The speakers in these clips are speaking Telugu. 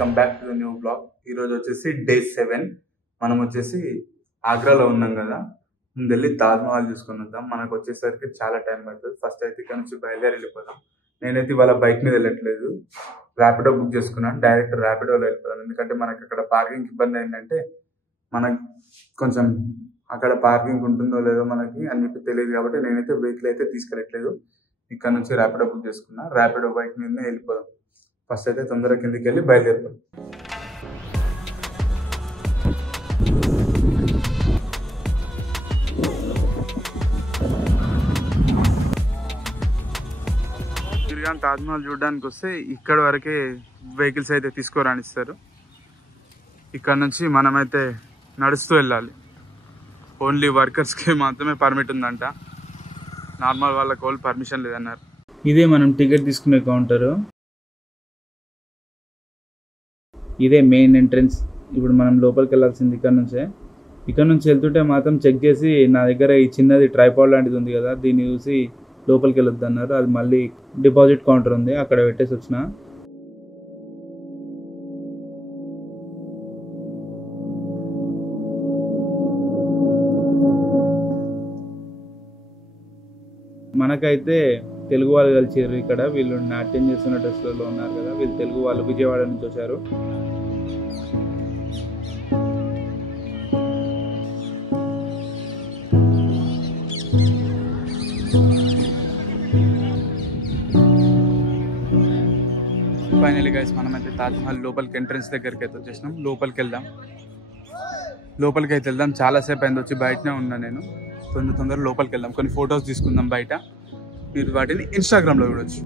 Welcome back to the new blog. ఈరోజు వచ్చేసి డే 7. మనం వచ్చేసి ఆగ్రాలో ఉన్నాం కదా, ముందెళ్ళి తాజ్మహల్ చూసుకొని వద్దాం. మనకు వచ్చేసరికి చాలా టైం పడుతుంది. ఫస్ట్ అయితే ఇక్కడ నుంచి బయలుదేరి వెళ్ళిపోదాం. నేనైతే ఇవాళ బైక్ మీద వెళ్ళట్లేదు, ర్యాపిడో బుక్ చేసుకున్నాను. డైరెక్ట్ ర్యాపిడోలో వెళ్ళిపోదాం. ఎందుకంటే మనకి అక్కడ పార్కింగ్ ఇబ్బంది ఏంటంటే మనకు కొంచెం అక్కడ పార్కింగ్ ఉంటుందో లేదో మనకి అని చెప్పి తెలియదు. కాబట్టి నేనైతే వెహికల్ అయితే తీసుకెళ్ళట్లేదు. ఇక్కడ నుంచి ర్యాపిడో బుక్ చేసుకున్నా. ర్యాపిడో బైక్ మీదనే వెళ్ళిపోదాం. ఫస్ట్ అయితే తొందరగా కిందికి వెళ్ళి బయలుదేరుతాం. తిరిగాన్ తాజ్మహల్ చూడడానికి వస్తే ఇక్కడ వరకే వెహికల్స్ అయితే తీసుకోరానిస్తారు. ఇక్కడ నుంచి మనమైతే నడుస్తూ వెళ్ళాలి. ఓన్లీ వర్కర్స్కి మాత్రమే పర్మిట్ ఉందంట, నార్మల్ వాళ్ళకి వాళ్ళు పర్మిషన్ లేదన్నారు. ఇదే మనం టికెట్ తీసుకునే కౌంటరు. ఇదే మెయిన్ ఎంట్రన్స్. ఇప్పుడు మనం లోపలికి వెళ్ళాల్సింది ఇక్కడ నుంచి వెళ్తుంటే మాత్రం చెక్ చేసి నా దగ్గర ఈ చిన్నది ట్రైపాడ్ లాంటిది ఉంది కదా, దీన్ని చూసి లోపలికి వెళ్ళొద్దు అన్నారు. అది మళ్ళీ డిపాజిట్ కౌంటర్ ఉంది, అక్కడ పెట్టేసి వచ్చిన. మనకైతే తెలుగు వాళ్ళు కలిసారు ఇక్కడ. వీళ్ళు నాట్యం చేస్తున్న డ్రెస్లలో ఉన్నారు కదా, వీళ్ళు తెలుగు వాళ్ళు, విజయవాడ నుంచి వచ్చారు. ఫైనల్లీ గైస్ మనమైతే తాజ్మహల్ లోపలికి ఎంట్రన్స్ దగ్గరికి అయితే వచ్చేసినాం. లోపలికి అయితే వెళ్దాం. చాలాసేపు అయింది వచ్చి, బయటనే ఉన్నా నేను. తొందర లోపలికి వెళ్దాం, కొన్ని ఫొటోస్ తీసుకుందాం బయట. మీరు వాటిని ఇన్స్టాగ్రామ్లో చూడొచ్చు.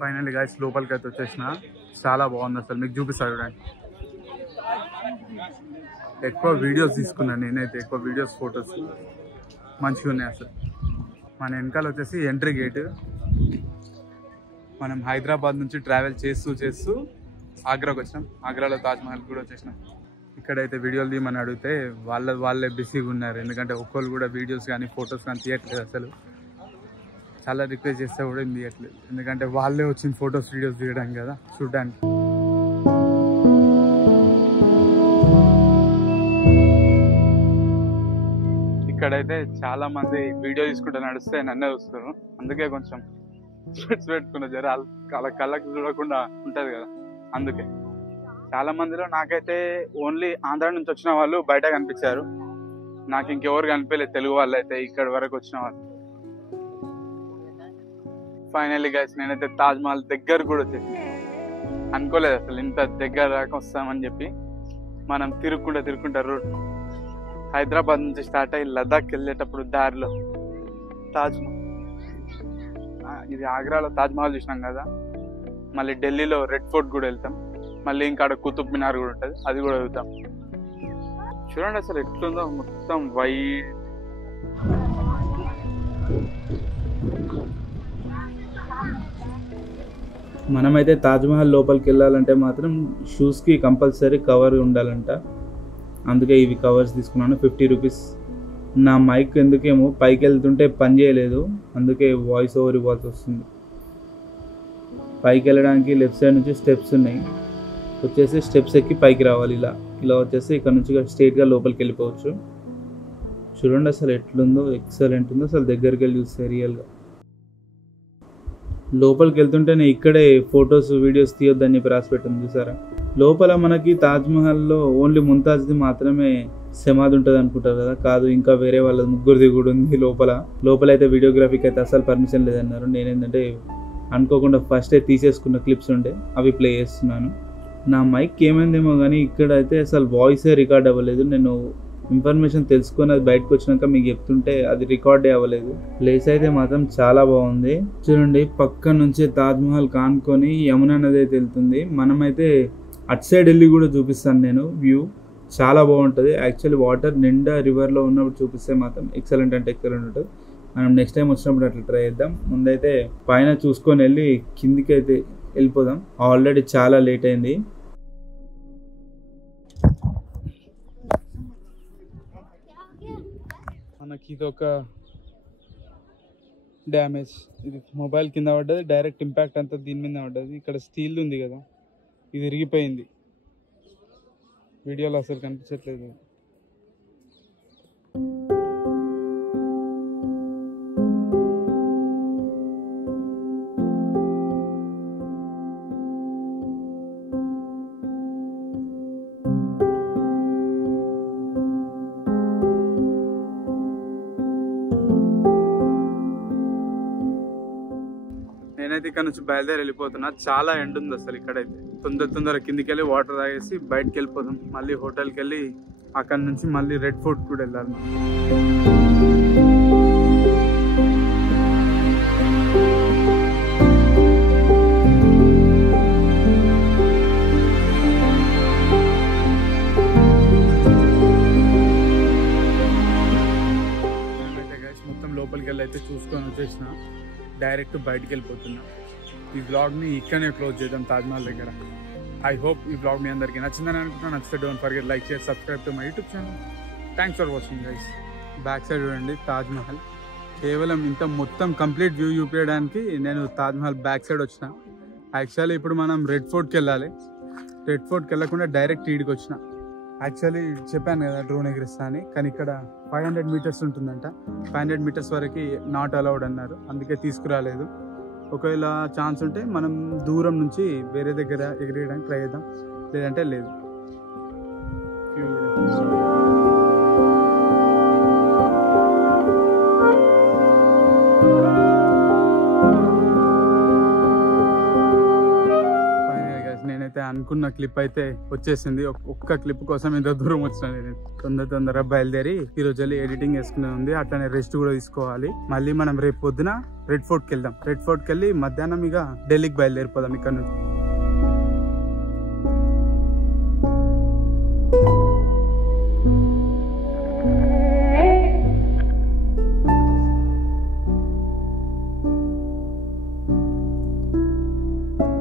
ఫైనల్లీ గైస్ లోపలికి అయితే వచ్చేసిన. చాలా బాగుంది అసలు, మీకు చూపిస్తాను చూడండి. ఎక్కువ వీడియోస్ తీసుకున్నాను నేనైతే, ఎక్కువ వీడియోస్, ఫొటోస్ మంచిగా ఉన్నాయి అసలు. మన వెనకాల వచ్చేసి ఎంట్రీ గేట్. మనం హైదరాబాద్ నుంచి ట్రావెల్ చేస్తూ ఆగ్రాకి వచ్చినాం. ఆగ్రాలో తాజ్మహల్ కూడా వచ్చేసినాం. ఇక్కడైతే వీడియోలు తీయమని అడిగితే వాళ్ళే బిజీగా ఉన్నారు. ఎందుకంటే ఒక్కళ్ళు కూడా వీడియోస్ కానీ ఫొటోస్ కానీ తీయట్లేదు అసలు. చాలా రిక్వెస్ట్ చేస్తే కూడా ఏం తీయట్లేదు, ఎందుకంటే వాళ్ళే వచ్చిన ఫొటోస్ వీడియోస్ తీయడానికి కదా, చూడడానికి. ఇక్కడైతే చాలా మంది వీడియో తీసుకుంటూ నడిస్తే నన్నే చూస్తారు. అందుకే కొంచెం స్పెట్స్ పెట్టుకున్న జర కళ్ళకి చూడకుండా ఉంటది కదా, అందుకే. చాలా మందిలో నాకైతే ఓన్లీ ఆంధ్ర నుంచి వచ్చిన వాళ్ళు బయట కనిపించారు. నాకు ఇంకెవరు కనిపించలేదు తెలుగు వాళ్ళు అయితే ఇక్కడ వరకు వచ్చిన వాళ్ళు. ఫైనల్లీ గైస్ నేనైతే తాజ్మహల్ దగ్గర కూడా వచ్చేసి అనుకోలేదు అసలు ఇంత దగ్గర దాకా వస్తామని చెప్పి. మనం తిరుక్కుంటా రూట్ హైదరాబాద్ నుంచి స్టార్ట్ అయ్యి లదాఖ్ వెళ్ళేటప్పుడు దారిలో తాజ్మహల్, ఇది ఆగ్రాలో తాజ్మహల్ చూసినాం కదా, మళ్ళీ ఢిల్లీలో రెడ్ ఫోర్ట్ కూడా వెళ్తాం. మళ్ళీ ఇంకా కుతుబ్ మినార్ కూడా ఉంటుంది, అది కూడా వెళ్తాం. చూడండి అసలు ఎట్లుందో, మొత్తం వైట్. మనమైతే తాజ్మహల్ లోపలికి వెళ్ళాలంటే మాత్రం షూస్కి కంపల్సరీ కవర్ ఉండాలంట. అందుకే ఇవి కవర్స్ తీసుకున్నాను, 50 రూపీస్. నా మైక్ ఎందుకేమో పైకి వెళ్తుంటే పని చేయలేదు, అందుకే వాయిస్ ఓవర్ ఇవ్వాల్సి వస్తుంది. పైకి వెళ్ళడానికి లెఫ్ట్ సైడ్ నుంచి స్టెప్స్ ఉన్నాయి, వచ్చేసి స్టెప్స్ ఎక్కి పైకి రావాలి. ఇలా వచ్చేసి ఇక్కడ నుంచి స్ట్రైట్గా లోపలికి వెళ్ళిపోవచ్చు. చూడండి అసలు ఎట్లుందో, ఎక్సలెంట్ ఉందో అసలు. దగ్గరికి వెళ్ళి చూస్తే రియల్గా. లోపలికి వెళ్తుంటేనే ఇక్కడే ఫొటోస్ వీడియోస్ తీయొద్దని చెప్పి రాసి పెట్టింది చూసారా. లోపల మనకి తాజ్మహల్లో ఓన్లీ ముంతాజ్ది మాత్రమే సమాధి ఉంటుంది అనుకుంటారు కదా, కాదు, ఇంకా వేరే వాళ్ళ ముగ్గురిది కూడా ఉంది లోపల అయితే వీడియోగ్రఫీకి అయితే అసలు పర్మిషన్ లేదన్నారు. నేనేంటంటే అనుకోకుండా ఫస్టే తీసేసుకున్న క్లిప్స్ ఉండే, అవి ప్లే చేస్తున్నాను. నా మైక్ ఏమైందేమో కానీ ఇక్కడ అయితే అసలు వాయిసే రికార్డ్ అవ్వలేదు. నేను ఇన్ఫర్మేషన్ తెలుసుకొని అది బయటకు వచ్చినాక మీకు చెప్తుంటే అది రికార్డే అవ్వలేదు. ప్లేస్ అయితే మాత్రం చాలా బాగుంది. చూడండి పక్క నుంచి తాజ్మహల్ కానుకొని యమునా నది అయితే వెళ్తుంది. మనమైతే అటు సైడ్ వెళ్ళి కూడా చూపిస్తాను నేను వ్యూ. చాలా బాగుంటుంది. యాక్చువల్లీ వాటర్ నిండా రివర్లో ఉన్నప్పుడు చూపిస్తే మాత్రం ఎక్సలెంట్ అంటే ఎక్సలెంట్ ఉంటుంది. మనం నెక్స్ట్ టైం వచ్చినప్పుడు అట్లా ట్రై చేద్దాం. ముందైతే పైన చూసుకొని వెళ్ళి కిందికి అయితే వెళ్ళిపోదాం. ఆల్రెడీ చాలా లేట్ అయింది. మనకి ఇది ఒక డ్యామేజ్, ఇది మొబైల్ కింద పడ్డది, డైరెక్ట్ ఇంపాక్ట్ అంతా దీని మీద పడ్డది. ఇక్కడ స్టీల్ ఉంది కదా, ఇది విరిగిపోయింది. వీడియోలో అసలు కనిపించట్లేదు. నేనైతే ఇక్కడ నుంచి బయలుదేరి వెళ్ళిపోతున్నా. చాలా ఎండ్ ఉంది అసలు ఇక్కడైతే. తొందర కిందికి వెళ్ళి వాటర్ తాగేసి బయటకు వెళ్ళిపోదాం. మళ్ళీ హోటల్కి వెళ్ళి అక్కడ నుంచి మళ్ళీ రెడ్ ఫోర్ట్ కూడా వెళ్ళాలి. మొత్తం లోపలికి వెళ్ళి అయితే చూసుకొని వచ్చేసిన, డైరెక్ట్ బయటికి వెళ్ళిపోతున్నా. ఈ వ్లాగ్ని ఇక్కడనే క్లోజ్ చేద్దాం తాజ్మహల్ దగ్గర. ఐ హోప్ ఈ వ్లాగ్ మీ అందరికీ నచ్చిందని అనుకుంటున్నాను. నచ్చితే don't forget like share subscribe to my YouTube channel. Thanks for watching guys. Back side చూడండి తాజ్మహల్. కేవలం ఇంత మొత్తం కంప్లీట్ వ్యూ చూపించడానికి నేను తాజ్మహల్ బ్యాక్ సైడ్ వచ్చిన. యాక్చువల్లీ ఇప్పుడు మనం రెడ్ ఫోర్ట్కి వెళ్ళాలి. రెడ్ ఫోర్ట్కి వెళ్ళకుండా డైరెక్ట్ ఈడికి వచ్చిన. యాక్చువల్లీ చెప్పాను కదా డ్రోన్ ఎగిరిస్తా అని, కానీ ఇక్కడ 500 మీటర్స్ ఉంటుందంట. 500 మీటర్స్ వరకు నాట్ అలౌడ్ అన్నారు, అందుకే తీసుకురాలేదు. ఒకవేళ ఛాన్స్ ఉంటే మనం దూరం నుంచి వేరే దగ్గర ఎగిరేయడానికి ట్రై చేద్దాం, లేదంటే లేదు. నేనైతే అనుకున్న క్లిప్ అయితే వచ్చేసింది. ఒక్క క్లిప్ కోసం ఇంత దూరం వచ్చిన. నేను తొందరగా బయలుదేరి ఈరోజు వెళ్ళి ఎడిటింగ్ వేసుకునే ఉంది, అట్లనే రెస్ట్ కూడా తీసుకోవాలి. మళ్ళీ మనం రేపు పొద్దున రెడ్ ఫోర్ట్కి వెళ్దాం. రెడ్ ఫోర్ట్కి వెళ్ళి మధ్యాహ్నం ఇక ఢిల్లీకి బయలుదేరిపోదాం ఇక్కడ నుంచి.